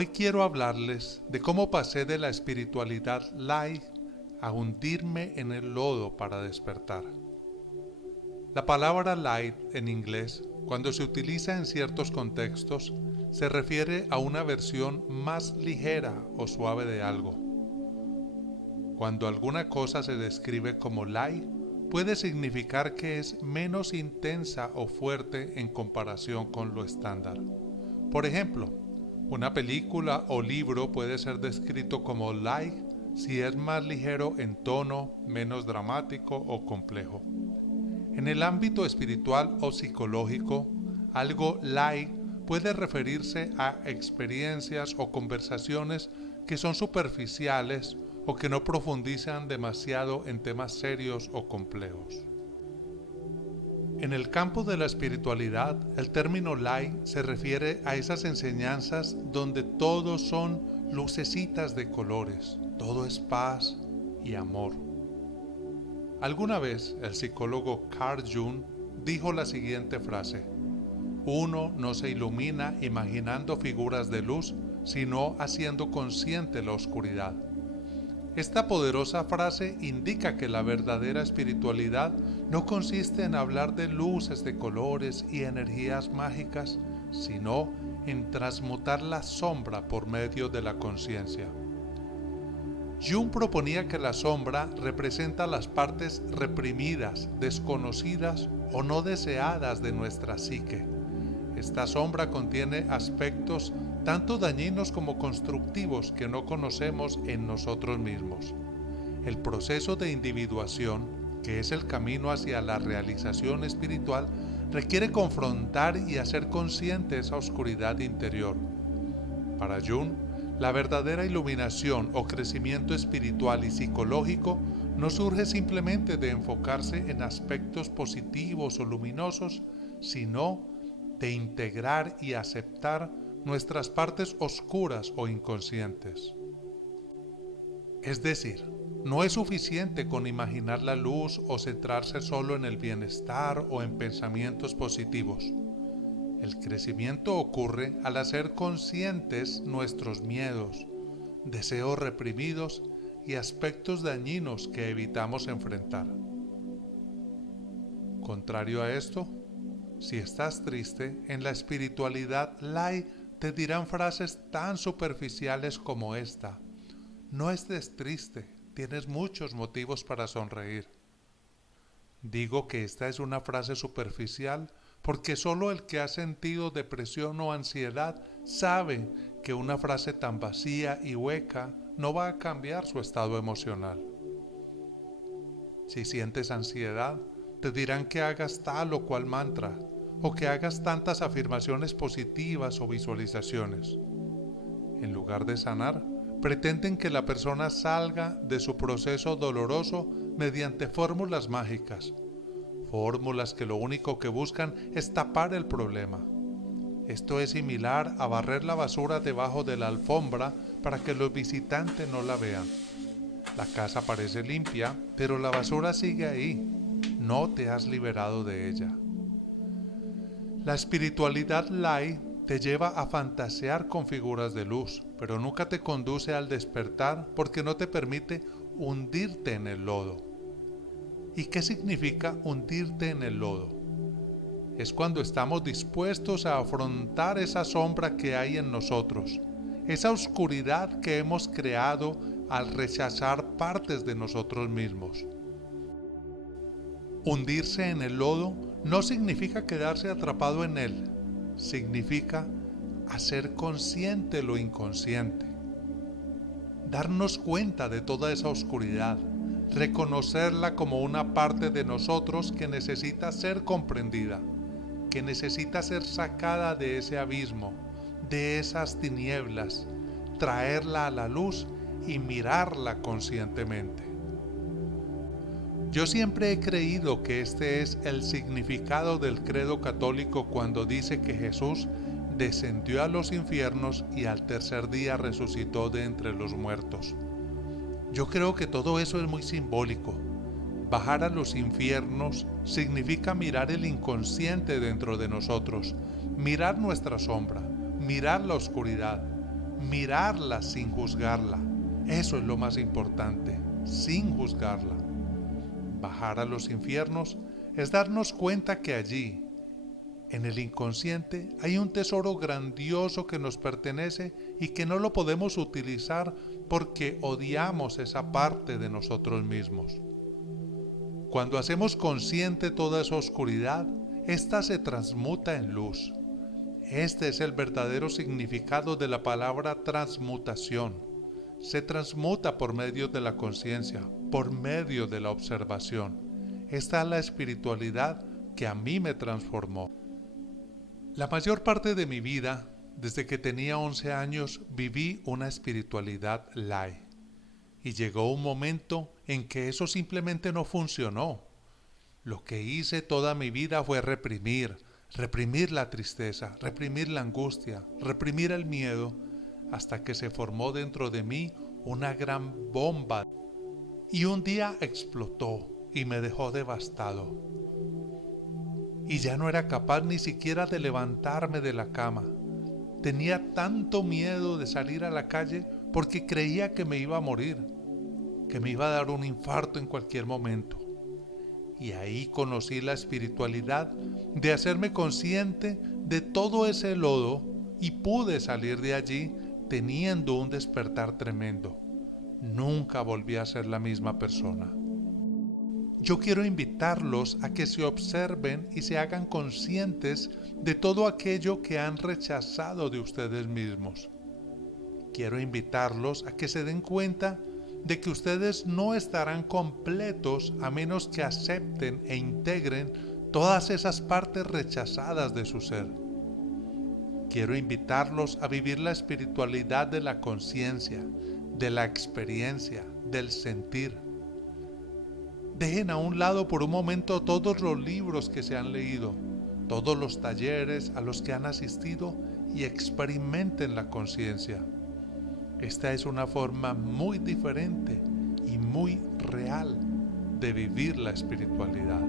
Hoy quiero hablarles de cómo pasé de la espiritualidad light a hundirme en el lodo para despertar. La palabra light en inglés, cuando se utiliza en ciertos contextos, se refiere a una versión más ligera o suave de algo. Cuando alguna cosa se describe como light, puede significar que es menos intensa o fuerte en comparación con lo estándar. Por ejemplo, una película o libro puede ser descrito como light si es más ligero en tono, menos dramático o complejo. En el ámbito espiritual o psicológico, algo light puede referirse a experiencias o conversaciones que son superficiales o que no profundizan demasiado en temas serios o complejos. En el campo de la espiritualidad, el término light se refiere a esas enseñanzas donde todo son lucecitas de colores, todo es paz y amor. Alguna vez el psicólogo Carl Jung dijo la siguiente frase: uno no se ilumina imaginando figuras de luz, sino haciendo consciente la oscuridad. Esta poderosa frase indica que la verdadera espiritualidad no consiste en hablar de luces de colores y energías mágicas, sino en transmutar la sombra por medio de la conciencia. Jung proponía que la sombra representa las partes reprimidas, desconocidas o no deseadas de nuestra psique. Esta sombra contiene aspectos tanto dañinos como constructivos que no conocemos en nosotros mismos. El proceso de individuación, que es el camino hacia la realización espiritual, requiere confrontar y hacer consciente esa oscuridad interior. Para Jung, la verdadera iluminación o crecimiento espiritual y psicológico no surge simplemente de enfocarse en aspectos positivos o luminosos, sino de integrar y aceptar nuestras partes oscuras o inconscientes. Es decir, no es suficiente con imaginar la luz o centrarse solo en el bienestar o en pensamientos positivos. El crecimiento ocurre al hacer conscientes nuestros miedos, deseos reprimidos y aspectos dañinos que evitamos enfrentar. Contrario a esto, si estás triste, en la espiritualidad light te dirán frases tan superficiales como esta: no estés triste, tienes muchos motivos para sonreír. Digo que esta es una frase superficial porque solo el que ha sentido depresión o ansiedad sabe que una frase tan vacía y hueca no va a cambiar su estado emocional. Si sientes ansiedad, te dirán que hagas tal o cual mantra, o que hagas tantas afirmaciones positivas o visualizaciones. En lugar de sanar, pretenden que la persona salga de su proceso doloroso mediante fórmulas mágicas, fórmulas que lo único que buscan es tapar el problema. Esto es similar a barrer la basura debajo de la alfombra para que los visitantes no la vean. La casa parece limpia, pero la basura sigue ahí. No te has liberado de ella. La espiritualidad light te lleva a fantasear con figuras de luz, pero nunca te conduce al despertar porque no te permite hundirte en el lodo. ¿Y qué significa hundirte en el lodo? Es cuando estamos dispuestos a afrontar esa sombra que hay en nosotros, esa oscuridad que hemos creado al rechazar partes de nosotros mismos. Hundirse en el lodo no significa quedarse atrapado en él, significa hacer consciente lo inconsciente, darnos cuenta de toda esa oscuridad, reconocerla como una parte de nosotros que necesita ser comprendida, que necesita ser sacada de ese abismo, de esas tinieblas, traerla a la luz y mirarla conscientemente. Yo siempre he creído que este es el significado del credo católico cuando dice que Jesús descendió a los infiernos y al tercer día resucitó de entre los muertos. Yo creo que todo eso es muy simbólico. Bajar a los infiernos significa mirar el inconsciente dentro de nosotros, mirar nuestra sombra, mirar la oscuridad, mirarla sin juzgarla. Eso es lo más importante, sin juzgarla. Bajar a los infiernos es darnos cuenta que allí, en el inconsciente, hay un tesoro grandioso que nos pertenece y que no lo podemos utilizar porque odiamos esa parte de nosotros mismos. Cuando hacemos consciente toda esa oscuridad, ésta se transmuta en luz. Este es el verdadero significado de la palabra transmutación. Se transmuta por medio de la conciencia, por medio de la observación. Esta es la espiritualidad que a mí me transformó. La mayor parte de mi vida, desde que tenía 11 años, viví una espiritualidad light. Y llegó un momento en que eso simplemente no funcionó. Lo que hice toda mi vida fue reprimir la tristeza, reprimir la angustia, reprimir el miedo, hasta que se formó dentro de mí una gran bomba. Y un día explotó y me dejó devastado. Y ya no era capaz ni siquiera de levantarme de la cama. Tenía tanto miedo de salir a la calle porque creía que me iba a morir, que me iba a dar un infarto en cualquier momento. Y ahí conocí la espiritualidad de hacerme consciente de todo ese lodo y pude salir de allí teniendo un despertar tremendo. Nunca volví a ser la misma persona. Yo quiero invitarlos a que se observen y se hagan conscientes de todo aquello que han rechazado de ustedes mismos. Quiero invitarlos a que se den cuenta de que ustedes no estarán completos a menos que acepten e integren todas esas partes rechazadas de su ser. Quiero invitarlos a vivir la espiritualidad de la conciencia, de la experiencia, del sentir. Dejen a un lado por un momento todos los libros que se han leído, todos los talleres a los que han asistido y experimenten la conciencia. Esta es una forma muy diferente y muy real de vivir la espiritualidad.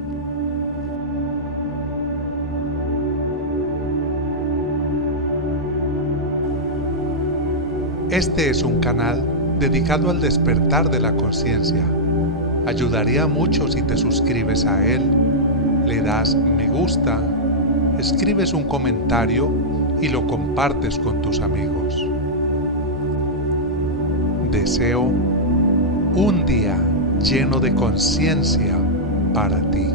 Este es un canal dedicado al despertar de la conciencia. Ayudaría mucho si te suscribes a él, le das me gusta, escribes un comentario y lo compartes con tus amigos. Deseo un día lleno de conciencia para ti.